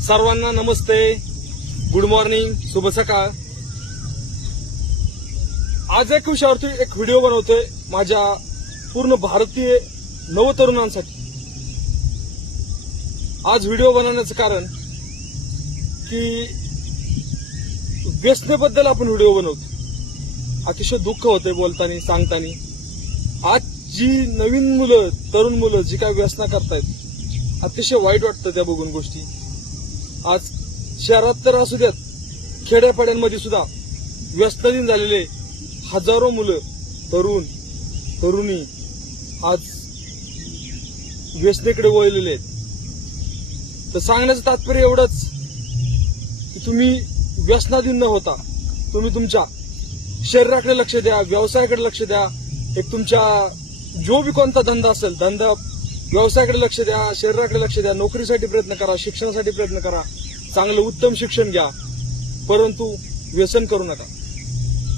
सर्वांना नमस्ते, good morning, शुभ सकाळ। आज एक विषयावरती एक व्हिडिओ बनवतोय माझ्या पूर्ण भारतीय नवतरुणांसाठी। आज व्हिडिओ बनवण्याचं कारण की व्यसनेबद्दल आपण व्हिडिओ बनवतो। अतिशय दुःख होतंय बोलताना सांगताना। आज जी नवीन मुलं, तरुण मुलं जी काय व्यसना करतायत, अतिशय वाईट वाटतं त्या बघून गोष्टी। आज शहरात तर असू द्यात, खेड्यापाड्यांमध्ये सुद्धा व्यसनाधीन झालेले हजारो मुलं, तरुण तरुणी आज व्यसनेकडे वळलेले आहेत। तर सांगण्याचं तात्पर्य एवढंच की तुम्ही व्यसनाधीन न होता तुम्ही तुमच्या शरीराकडे लक्ष द्या, व्यवसायाकडे लक्ष द्या। एक तुमच्या जो बी कोणता धंदा असेल, व्यवसायाकडे लक्ष द्या, शरीराकडे लक्ष द्या, नोकरीसाठी प्रयत्न करा, शिक्षणासाठी प्रयत्न करा, चांगलं उत्तम शिक्षण घ्या, परंतु व्यसन करू नका।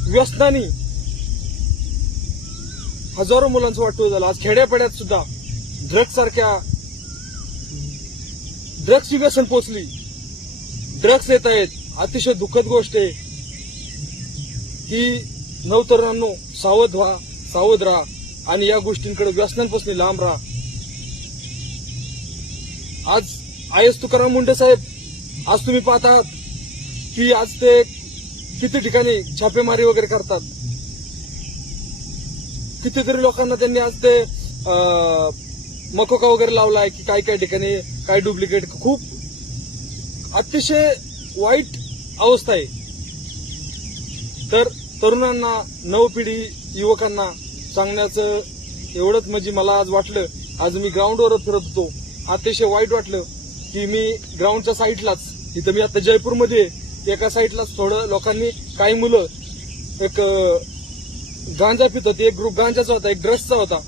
व्यसनानी हजारो मुलांचं वाटोळं झालं। आज खेड्यापाड्यात सुद्धा ड्रग्सची व्यसन पोचली, ड्रग्स येत आहेत। अतिशय दुःखद गोष्ट आहे की नवतरुणांनो, सावध व्हा, सावध राहा आणि या गोष्टींकडे, व्यसनांपासून लांब राहा। आज आय.एस. तुकाराम मुंडे साहेब, आज तुम्ही पाहतात की आज ते किती ठिकाणी छापेमारी वगैरे करतात। कितीतरी लोकांना त्यांनी आज ते मकोका वगैरे लावलाय की काही ठिकाणी काही डुप्लिकेट, खूप अतिशय वाईट अवस्था आहे। तर तरुणांना, नवपिढी, युवकांना सांगण्याचं एवढंच, म्हणजे मला आज वाटलं, आज मी ग्राउंडवर फिरत होतो, अतिशय वाईट वाटलं की मी ग्राउंडच्या साईडलाच, इथं मी आता जयपूरमध्ये एका साईडलाच थोडं लोकांनी, काही मुलं एक गांजा पित होते, एक ग्रुप गांजाचा होता, एक ड्रग्सचा होता।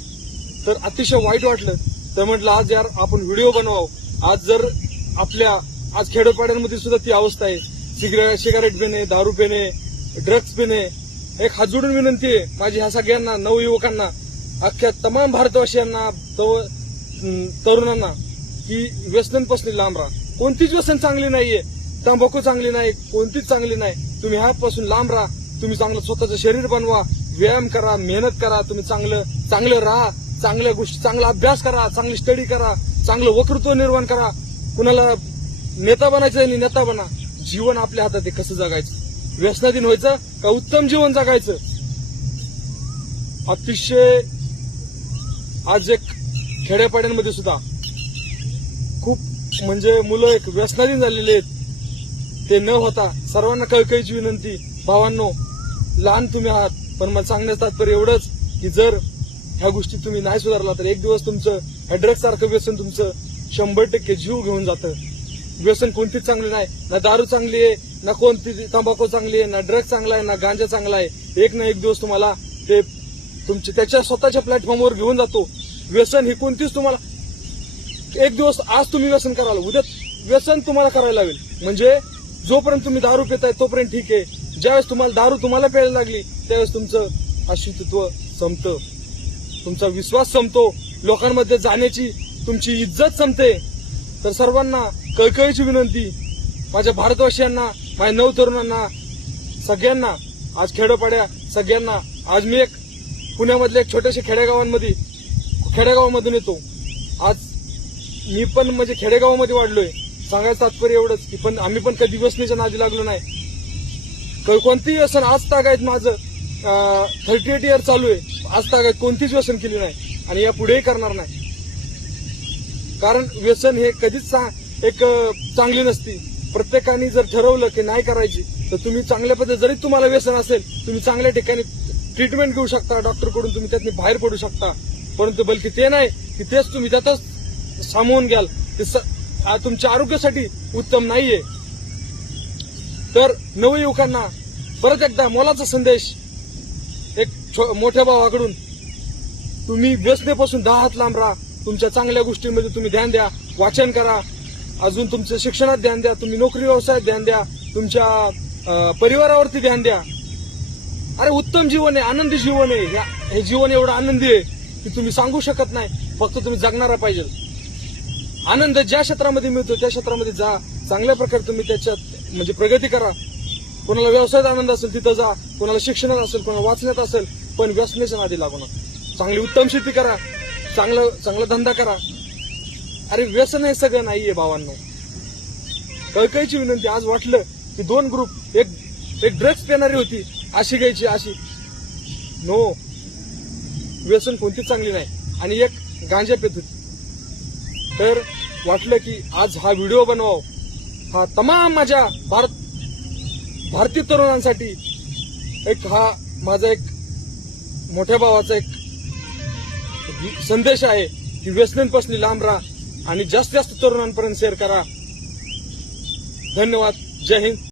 तर अतिशय वाईट वाटलं। तर म्हटलं आज यार आपण व्हिडिओ बनवावं। आज जर आज खेड्यापाड्यांमध्ये सुद्धा ती अवस्था आहे, सिगारेट पिणे, दारू पिणे, ड्रग्स पिणे। एक हात जोडून विनंती आहे माझी ह्या सगळ्यांना, नवयुवकांना, अख्ख्या तमाम भारतवासियांना, तरुणांना की व्यसनांपासून लांब राहा। कोणतीच व्यसन चांगली नाहीये, तंबाखू चांगली नाही, कोणतीच चांगली नाही। तुम्ही ह्यापासून लांब राहा। तुम्ही चांगलं स्वतःचं शरीर बनवा, व्यायाम करा, मेहनत करा, तुम्ही चांगलं राहा, चांगल्या गोष्टी, चांगला अभ्यास करा, चांगली स्टडी करा, चांगलं वक्तृत्व निर्माण करा। कुणाला नेता बनायचं आणि नेता बना। जीवन आपल्या हातात आहे, कसं जगायचं, व्यसनाधीन व्हायचं का उत्तम जीवन जगायचं। अतिशय आज एक खेड्यापाड्यांमध्ये सुद्धा खूप, म्हणजे मुलं एक व्यसनाधीन झालेले आहेत। ते न होता सर्वांना कळकळीची विनंती, भावांनो, लहान तुम्ही आहात, पण मला सांगण्याचं तात्पर्य एवढंच की जर ह्या गोष्टी तुम्ही नाही सुधारला तर एक दिवस तुमचं ह्या ड्रग्स सारखं व्यसन तुमचं 100% जीव घेऊन जातं। व्यसन कोणतीच चांगली नाही, ना दारू चांगली आहे, ना कोणती तंबाखू चांगली आहे, ना ड्रग्स चांगला आहे, ना गांजा चांगला आहे। एक ना एक दिवस तुम्हाला ते त्याच्या स्वतःच्या प्लॅटफॉर्मवर घेऊन जातो। व्यसन ही कोणतीच तुम्हाला, एक दिवस आज तुम्ही व्यसन कराल, उद्या व्यसन तुम्हाला करायला लागेल। म्हणजे जोपर्यंत तुम्ही दारू पिताय तोपर्यंत ठीक आहे, ज्यावेळेस दारू तुम्हाला प्यायला लागली त्यावेळेस तुमचं अस्तित्व संपतं, तुमचा विश्वास संपतो, लोकांमध्ये जाण्याची तुमची इज्जत संपते। तर सर्वांना कळकळीची विनंती, माझ्या भारतवासियांना, माझ्या नवतरुणांना, सगळ्यांना, आज खेडोपाड्या सगळ्यांना, आज मी एक पुण्यामधल्या एक छोट्याशा खेडेगावामधून येतो। आज मी पण म्हणजे खेडेगावामध्ये वाढलोय। सांगायचं तात्पर्य एवढंच की पण आम्ही पण कधी व्यसनेच्या नादी लागलो नाही। कोणतीही व्यसन आज तागायत माझं 38 इयर चालू आहे, आज तागायत कोणतीच व्यसन केली नाही आणि या पुढेही करणार नाही। कारण व्यसन हे कधीच एक चांगली नसती। प्रत्येकाने जर ठरवलं की नाही करायची तर तुम्ही चांगल्या पद्धतीने, जरी तुम्हाला व्यसन असेल, तुम्ही चांगल्या ठिकाणी ट्रीटमेंट घेऊ शकता, डॉक्टरकडून तुम्ही त्यातून बाहेर पडू शकता। परंतु बलकी ते नाही की तेच तुम्ही त्यातच सामावून घ्याल, ते तुमच्या आरोग्यासाठी उत्तम नाहीये। तर नवयुवकांना परत एकदा मोलाचा संदेश, एक मोठ्या भावाकडून, तुम्ही व्यसनेपासून 10 हात लांब राहा। तुमच्या चांगल्या गोष्टींमध्ये तुम्ही ध्यान द्या, वाचन करा, अजून तुमच्या शिक्षणात ध्यान द्या, तुम्ही नोकरी व्यवसायात ध्यान द्या, तुमच्या परिवारावरती ध्यान द्या। अरे उत्तम जीवन आहे, आनंदी जीवन आहे। हे जीवन एवढं आनंदी आहे की तुम्ही सांगू शकत नाही, फक्त तुम्ही जगणारा पाहिजे। आनंद ज्या क्षेत्रामध्ये मिळतो त्या क्षेत्रामध्ये जा, चांगल्या प्रकारे तुम्ही त्याच्यात म्हणजे प्रगती करा. कोणाला व्यवसायात आनंद असेल तिथं जा, कोणाला शिक्षणात असेल, कोणाला वाचण्यात असेल, पण व्यसनेच्या नादी लागू नका. चांगली उत्तम शेती करा, चांगला धंदा करा. अरे व्यसन हे सगळं नाहीये भावांनो. कळकळीची विनंती, आज वाटलं की दोन ग्रुप, एक ड्रग्ज पेणारी होती, अशी घ्यायची अशी, नो, व्यसन कोणतीच चांगली नाही, आणि एक गांजा पेत होती. तर वाटलं की आज हा व्हिडिओ बनवाव, हा तमाम माझ्या भारतीय तरुणांसाठी हा माझा एक मोठ्या भावाचा एक संदेश आहे की व्यसनांपासून लांब राहा आणि जास्तीत जास्त तरुणांपर्यंत शेअर करा. धन्यवाद. जय हिंद.